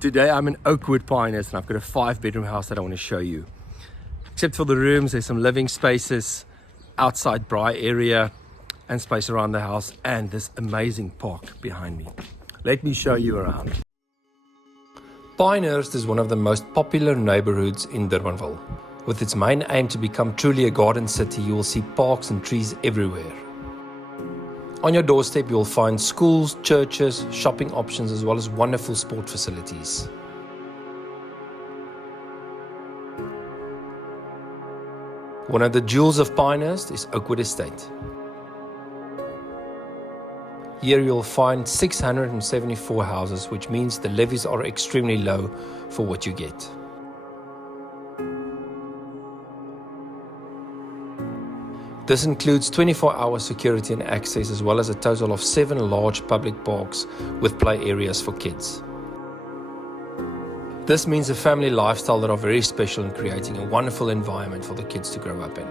Today I'm in Oakwood Pinehurst and I've got a 5-bedroom house that I want to show you. Except for the rooms, there's some living spaces, outside braai area and space around the house, and this amazing park behind me. Let me show you around. Pinehurst is one of the most popular neighborhoods in Durbanville. With its main aim to become truly a garden city, you will see parks and trees everywhere. On your doorstep, you will find schools, churches, shopping options, as well as wonderful sport facilities. One of the jewels of Pinehurst is Oakwood Estate. Here you'll find 674 houses, which means the levies are extremely low for what you get. This includes 24-hour security and access, as well as a total of 7 large public parks with play areas for kids. This means a family lifestyle that are very special in creating a wonderful environment for the kids to grow up in.